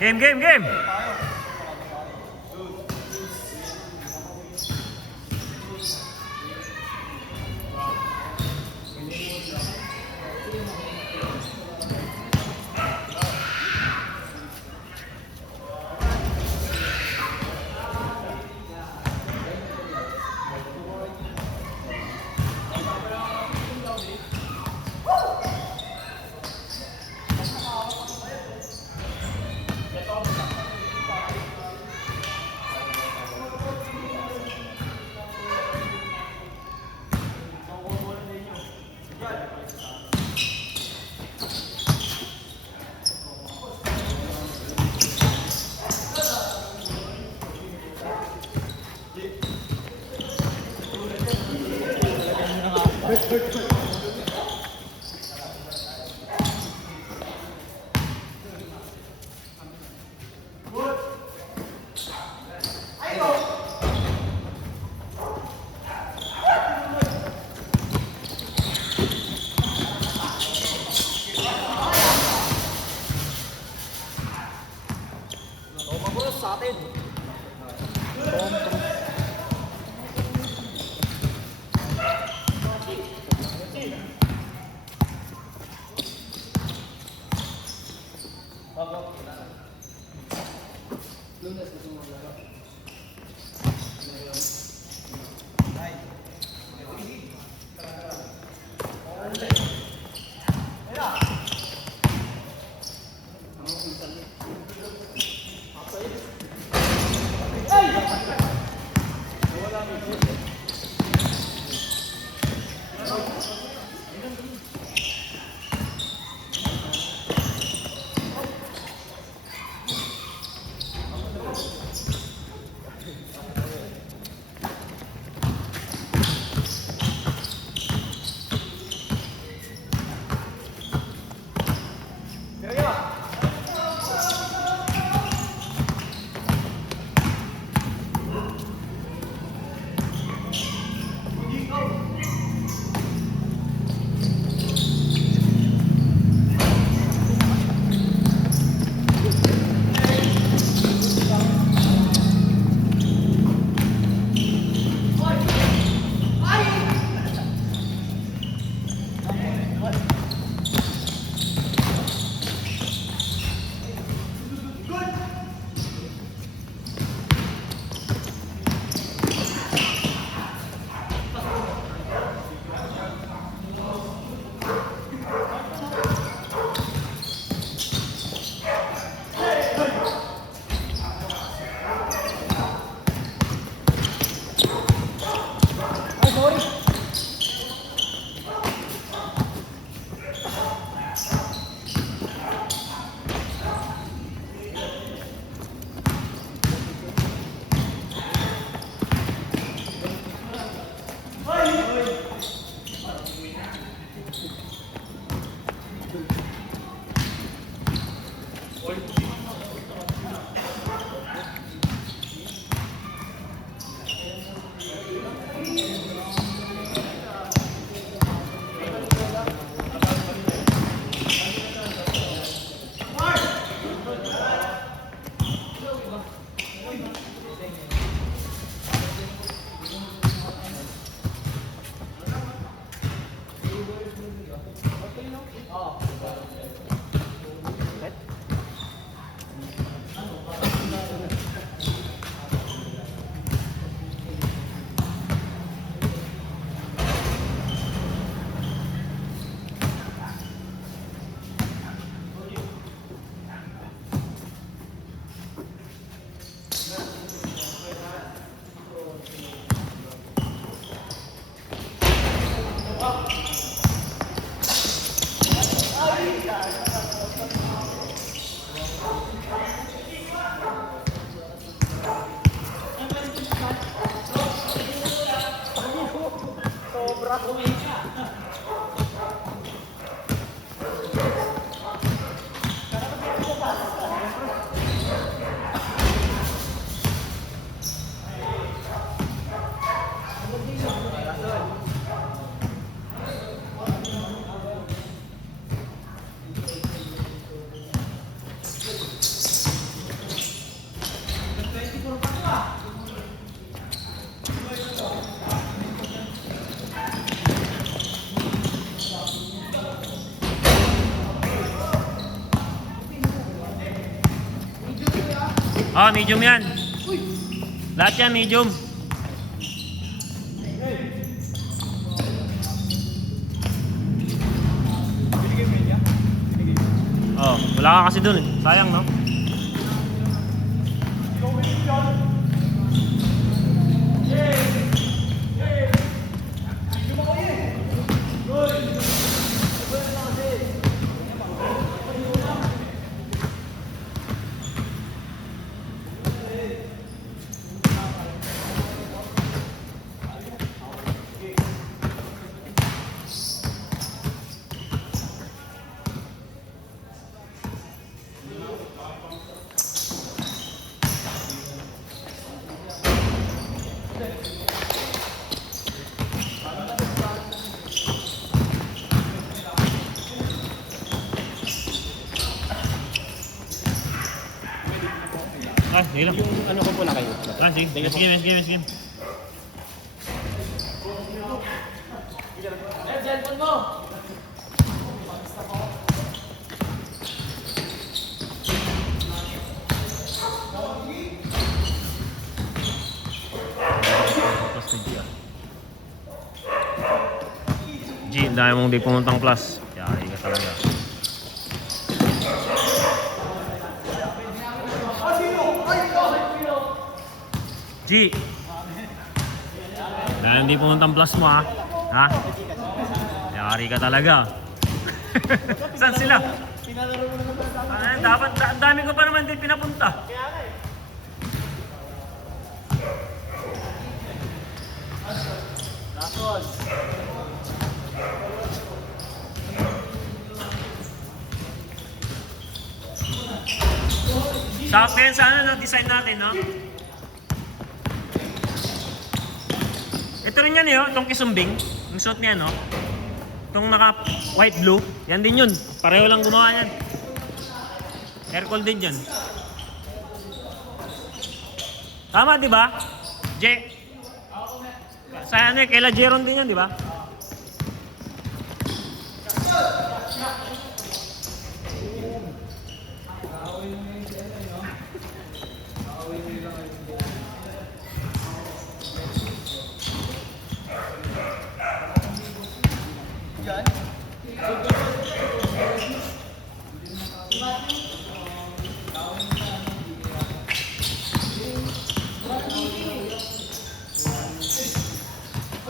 Game, game, game! Sa atin. Oh, medium yan. Lahat yan, medium. Oh, wala ka kasi dun eh. Sayang, no? Ah, sige lang. Yung ano ko po na kayo. Ah, sige. Let's game, let's game, let's game. Cellphone mo! G, dahil mong di pumuntang plus. Yari ka talaga. G, dahil hindi pumuntang plus mo, ha? Ha? Yari ka talaga. Saan sila? Pinalaro mo naman sa akin. Ah, dapat, ang dami ko pa naman din pinapunta. Kaya nga eh. Nakon. Sakto yan sa ano, no? Design natin, no? Ito rin yan, yun. Itong kisumbing. Yung suot niya, no? Itong naka white blue. Yan din yun. Pareho lang gumawa yan. Aircon din yan. Tama, di ba? J. Sa ano, kaila Jeron din yan, di ba?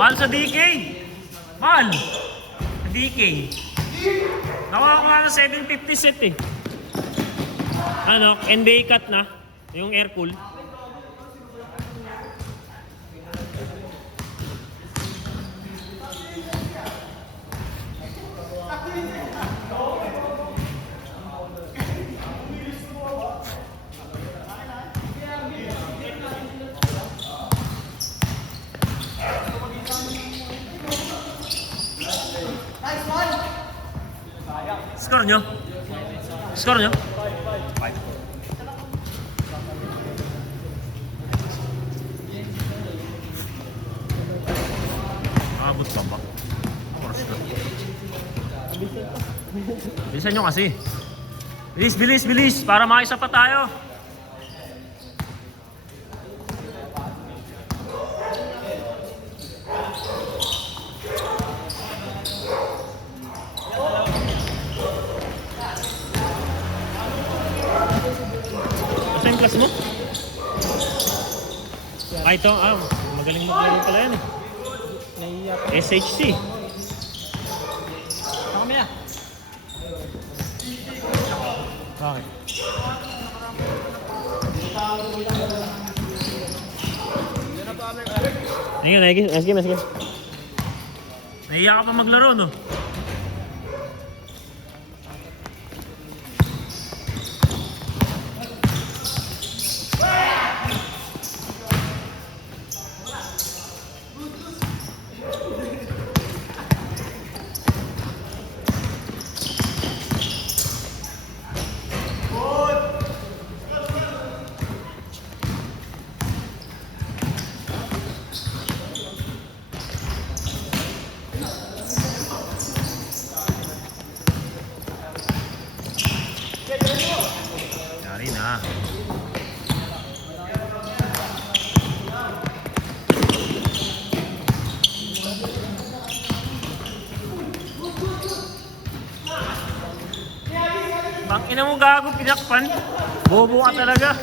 Mahal sa DK. Mahal. Sa DK. Nakuha ko nga ng 750 set eh. Ano, NBA cut na. Yung air cool. Skor nyo? Skor nyo? 5. Abot pa ba? Oras na. Bilisan nyo kasi. Bilis, bilis, bilis. Para makaisa pa tayo. Asa yung class mo? Ah, ito. Ah, magaling maglaro pala yan eh. Nahiya pa. SHC. Saka maya. Bakit? Sige, sige. Nahiya ka pa maglaro, no? Yari na. ina mo gago, pinakpan. Bobo ka talaga.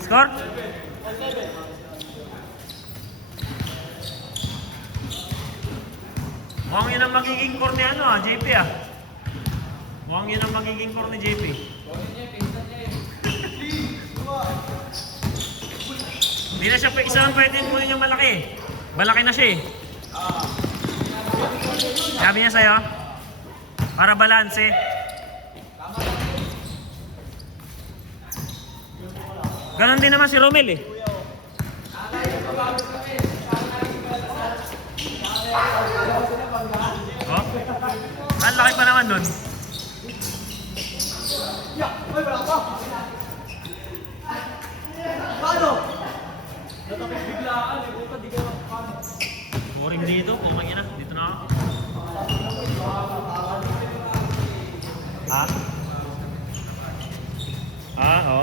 Score? Mukhang yun ang magiging core ni ano JP ah. Mukhang yun ang magiging core ni JP. Hindi na siya isa lang pwede kunin yung malaki. Malaki na siya eh. Sabi niya sa'yo, para balanse. Ganon din naman si Romel eh. Oh, ang laki pa naman nun. Boring dito, pumangin na. Dito na ako. Ha? Oo.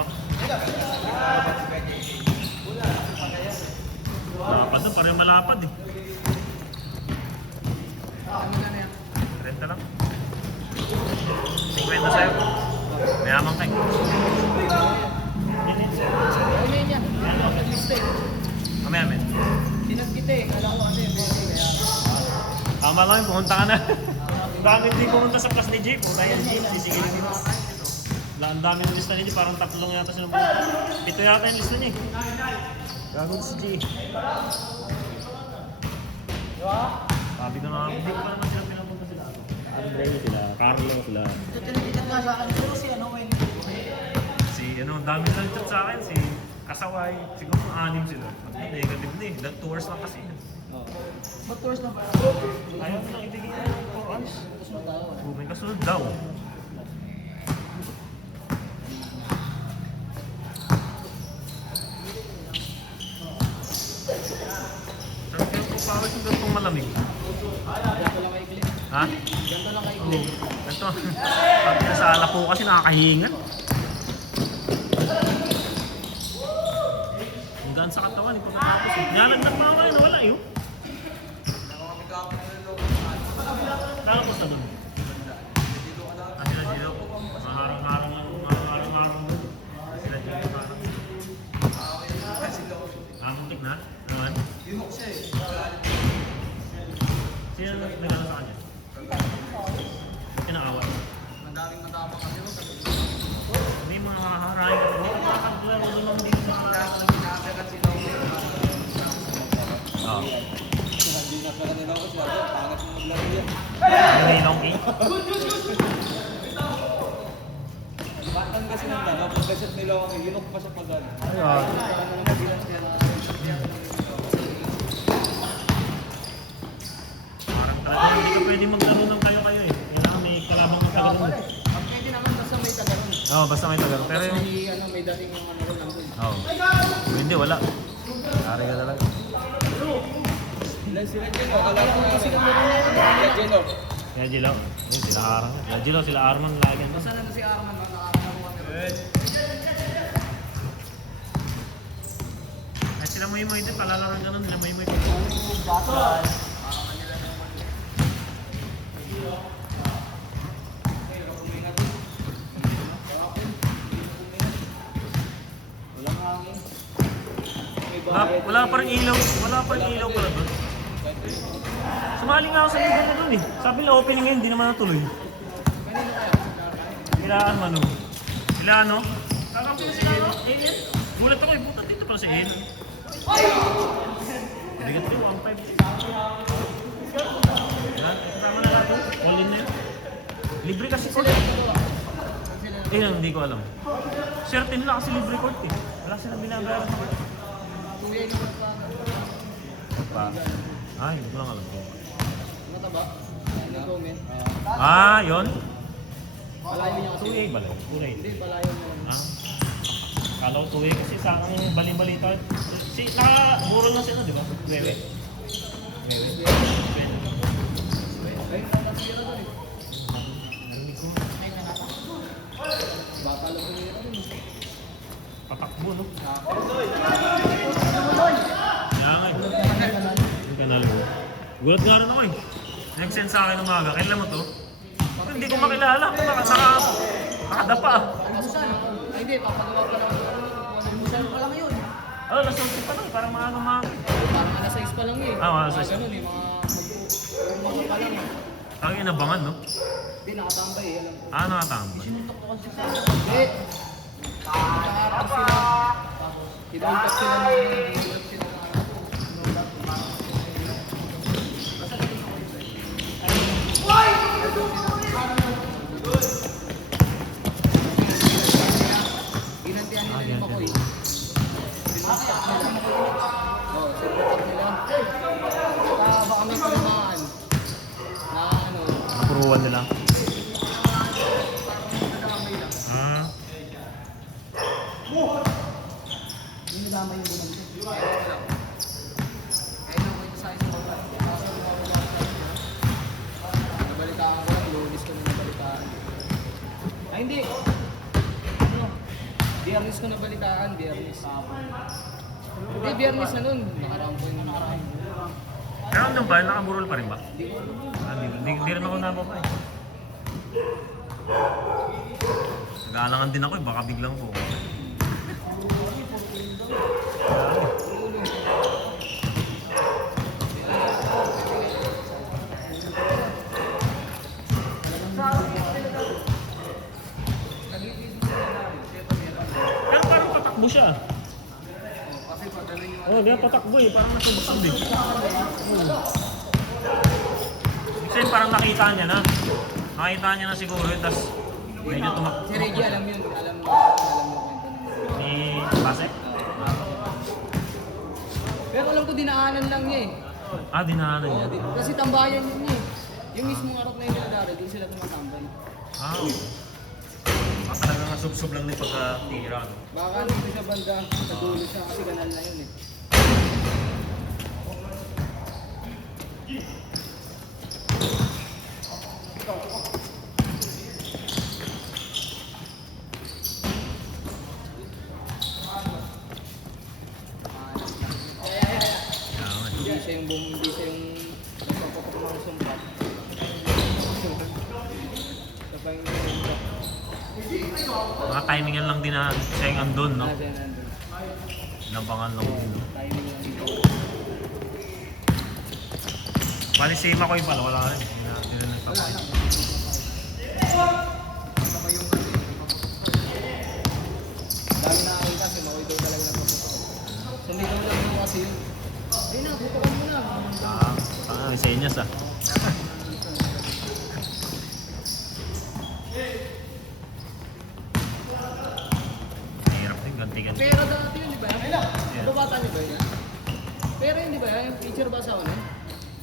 Malapad doon, parang malapad eh. Renta lang. 50 sa'yo. Mayaman kayo. Mamaya, men. Tama lang, pumunta ka na. Dami hindi pumunta sa class ni Jay. Pumunta yan, Jay. Sisigilin dito. Ang dami ng lista ni Jay. Parang tatlong yata sila pumunta. 7 yata yung lista niya eh. Gagod si Jay. Sabi ko na, hindi ko pa naman sila pinapunta sila. Andre sila, Carlo sila. Si ano, dami nilang chat sa akin. Si Kasaway. Siguro mga 6 sila. Negative na eh. 2 hours lang kasi. Ba't tours na ba? Ayaw mo lang ibigay na ng 4 hours. May kasunod daw. Sabi kayo po pawis yung gantong malamig. Ha? Ganto lang kayo. Oo. Ito. Sabi na sa ala po kasi nakakahinga. Ang gaan sa katawan. Pagkatapos. Nalagdag pa ako ngayon. Wala yun. Tapos na doon. Sila Gilo. Maharang-harang lang. Maharang-harang doon. Sila Gilo parang. Muntik na? Naman? Sino nagano sa kanya? Kinakawan. Madaming matapang kasi mo. May mga makakarahin ka po. Makakagularo doon lang dito sa Pinakagat si Lowe. Oo. Hindi na pala nila ako siya. Pangat mo maglaro yan. Ano yung long game? Batang kasi ng dano. Pagkasit nila ako, yunok pa siya pag ano. Ayun. Parang talaga hindi ka pwede maglaro ng kayo-kayo eh. Kailangan may kalabang ka talaga doon. Pwede naman basta may tagaroon. Oo, basta may tagal. Pero yung... May dating yung ano rin lang doon. Oo. Hindi, wala. Kari ka talaga. Ilan sila dyan o? Alam ko kasi kami rin yan. Sila dyan o. Kaya Gilo. Yun, sila Arman. Sila Gilo, sila Arman. Lagi ganito. Basta na si Arman. Nakakalaman ko kami. Ay, sila Moy-Moy din. Palalaro ganun. Sila Moy-Moy. Batol. Walang hangin. Wala pa rin ilaw. Wala pa rin ilaw pala doon. Sumali nga ako sa liga na doon eh. Sabi nila opening ngayon, hindi naman natuloy. Sila ano? Sila ano? Kakampi na sila ano? Alien? Gulat ako eh, buta dito pala si Alien. Bigat ko, 1.5. Yan, kasama na natin. All in na yun. Libre kasi court. Eh, hindi ko alam. Certain nila kasi libre court eh. Wala silang binabayaran sa court. Pa. Ay, hindi ko lang alam ko. Mataba? Ah, yun? Palayo niya kasi. 2A ba lang? 2A. Hindi, palayo niya. Ah. Kala ko 2A kasi sa akin bali-balita. Si, nakaburo lang sila, di ba? Wewe. Wewe. Ayun, nakasira doon eh. Narinig ko. Bata lang ko yun. Patakbo, no? Kaya nga eh. Yung kanal mo. Gulat nga rin ako eh. Next nag-send sa akin umaga. Kailan mo to? Hindi ko makilala. Nakadapa. Ay, hindi, papagawa pa lang. Busan pa lang yun. Oh, alas 11 pa lang. Parang maaga. Parang alas 6 pa lang eh. Ah, alas 6. Mga ganun eh, mga pa lang eh. Ang inabangan, no? Hindi, nakatambay eh, alam ko. Ah, nakatambay. Sinutok ko kasi sa hindi. Nakaharap sila. Tinultak sila ng tinultak sila ng ano. Ginantihan nila yung Makoy. Sinutok nila. Oo, sinutok nila. Saka baka may palimaan. Na ano. Napuruan nila. Ah. Yung nadama yung bulang ko. Kaya lang ko ito sa isang mga. Kaso nawawala sa nabalitaan ko lang, lunis ko na nabalitaan. Ay hindi. Ano? Biyernes ko nabalitaan, biyernes. Hindi, biyernes na nun. Nakaraan ko yung nakaraan. Pero andun ba? Nakaburol pa rin ba? Hindi ko alam. Hindi rin ako nababa eh. Nag-aalangan din ako eh. Baka biglang po. Pero parang patakbo siya. Kasi padala yung Oh, di patakbo eh. Parang nasubsub eh. Kasi parang nakita niya na. Nakita niya na siguro yun. Tapos medyo tumak... si Reggie, alam yun. Alam mo kwento nun. Ni Basek? Pero alam ko dinaanan lang niya eh. Ah, dinaanan niya. Kasi tambayan yun niya eh. Yung mismong arap na yung Miladari, doon sila tumatambay. Ah, okay. Baka talagang nasubsob lang din pagkatira. No? Baka dito sa banda, sa dulo siya kasi kanal na yun eh. Hindi siya yung hindi siya yung nagpapapak ng sumpat. Siya pa yung sumpat. Mga timingan lang din na siya yung andun, no? Nasa yan nandun. Nabangan lang din. No? Timing lang dito. Bali si Makoy pala, wala rin. Hindi na nagpapay. Dami na aking kasi, makoy daw talaga na paputok. Sumigaw lang mo kasi yun. Ayun na, putokan mo na. Ang senyas ah. Mahirap din, ganti-ganti. Pera dati yun, di ba? Ano bata niyo ba yun? Pera yun, di ba? Yung teacher ba sa ano?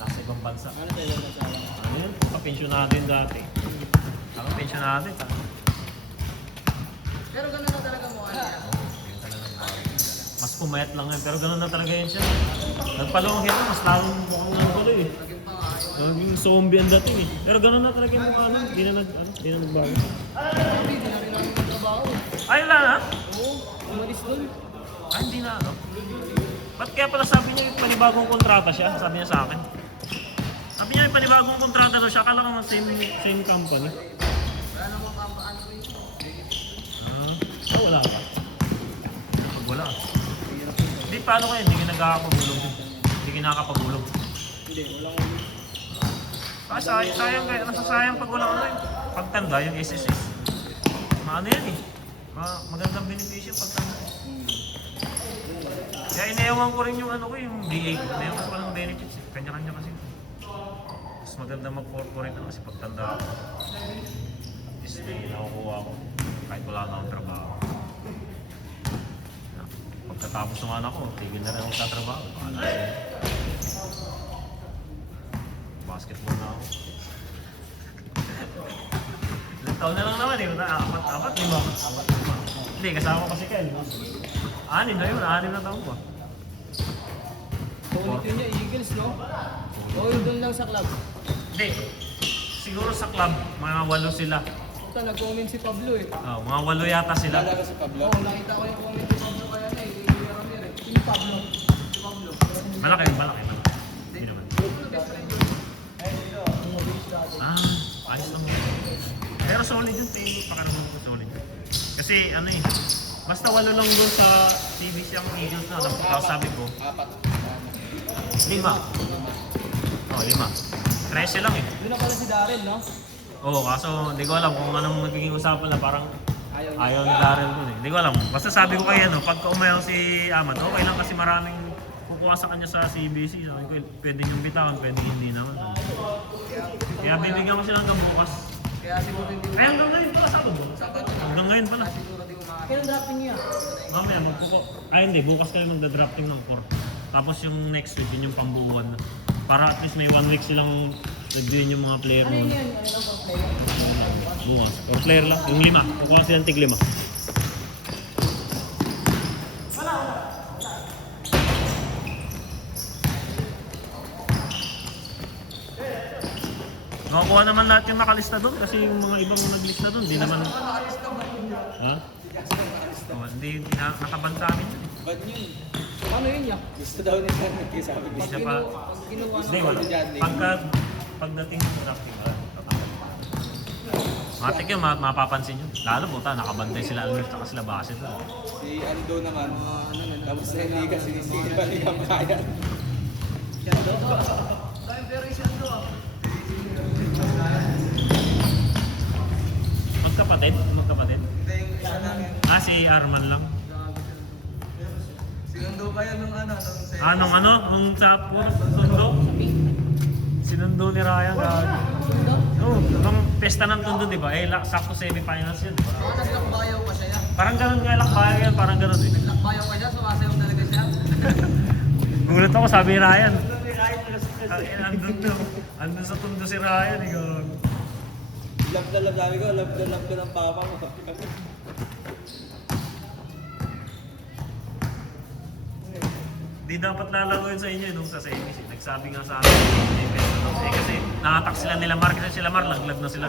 Nasa ibang bansa. Ano tayo ba sa ano? Ano yun? Kapensyon natin dati. Ako pensyon natin. Pero ganun na talaga mo ano. Yun talagang bago. Mas pumayat lang yan, pero ganun na talaga yan siya. Nagpalong yan, mas lalong mukhang ano tuloy eh. Naging pangayo. Naging zombie ang dating eh. Pero ganun na talaga yung mukha nun. Hindi na nagbago. Sabi, di na rin namin magtrabaho. Ay, wala na? Oo, umalis dun. Ay, hindi na ano. Ba't kaya pala sabi niya yung panibagong kontrata siya? Sabi niya sa akin. Sabi niya yung panibagong kontrata daw siya. Akala ko naman same company. Wala namang kampaan ko yun. Wala pa. Pag wala. Hirap yun. Hindi, paano kaya? Hindi ka nagkakapagulog. Hindi ka nakakapagulog. Hindi, walang ulit. Sayang kaya. Nasasayang pag wala ano yun. Pagtanda, yung SSS. Maano yan eh. Magandang benepisyo pagtanda. Kaya inayawan ko rin yung ano ko, yung DA ko. Inayawan ko ng benefits eh. Kanya-kanya kasi. Mas maganda mag-corporate na kasi pagtanda ako. At least nakukuha ko. Kahit wala na akong trabaho. Pagkatapos ng anak ko, tigil na rin akong tatrabaho. Basketball na ako. Ilang taon na lang naman eh. Apat, lima. Hindi, kasama ko kasi Kyle. 6 na yun, 6 na taon ko. Ulit yun niya, Eagles, no? O yun doon lang sa club. Hindi. Siguro sa club, mga 8 sila. Puta, nag-comment si Pablo eh. Mga 8 yata sila. Nalala si Pablo. Oo, nakita ko yung comment ni Pablo kaya na eh. Hindi Ramir eh. Si Pablo. Si Pablo. Malaki. Hindi naman. Ano best friend yun? Ayos lang yun. Pero solid yun, pakaraman ko solid. Kasi ano eh, basta walo lang doon sa CBC ang Eagles na, sabi ko, 5. 5. 13 lang eh. Doon na pala si Darren, no? Oo, kaso hindi ko alam kung anong magiging usapan na parang Ayaw ayaw ni Darrell dun eh. Hindi ko alam. Basta sabi ko kay pagka umayaw si Amat, okay lang kasi maraming kukuha sa kanya sa CBC. Sabi ko, pwede niyong bitawan, pwede hindi naman. Kaya bibigyan ko sila hanggang bukas. Kaya siguro hindi Ay, hanggang ngayon pala, Sabado. Hanggang ngayon pala. siguro di umakakit. Kailan drafting niya? Mamaya, Ay, hindi. Bukas kayo magda-drafting ng core. Tapos yung next week, yun yung pambuuan na. Para at least may 1 week silang reviewin yung mga player Ano mo. yun yan? Ano lang pang player? Bukas. Or player lang. Yung 5. Kukuha silang tig 5. Makukuha naman lahat yung nakalista doon kasi yung mga ibang naglista doon, di naman... Ha? Oh, hindi nakaban sa amin. Ba't yun? Paano yun yan? Gusto daw nila nagkasabi ko. Siya pa... Pag ginawa Hindi, ng wala. Pagdating ng drafting, wala. Matik yun, mapapansin yun. Lalo po nakabantay sila Almer at sila Bassett. Si Ando naman, tapos na hindi ka sinisingil ba niya kaya? Kaya pero yung Shando ah. Magkapatid? Hindi, yung isa namin. Si Arman lang. Sinundo ba yan nung ano? Nung sa puro Tondo? Sinundo ni Ryan. Oo, nung pesta ng Tondo, di ba? Sakto semi-finals yun. Baka naglakbayaw pa siya yan. Parang ganun nga lakbayan yan, parang ganun eh. Naglakbayaw pa siya, sumasayaw talaga siya. Gulat ako, sabi ni Ryan. Andun sa Tondo si Ryan. Love na love sabi ko, love na ng papa mo. Di dapat lalagoin sa inyo nung sa semis. Nagsabi nga sa akin, kasi nakatak sila nila Mark kasi sila Mark, laglag na sila.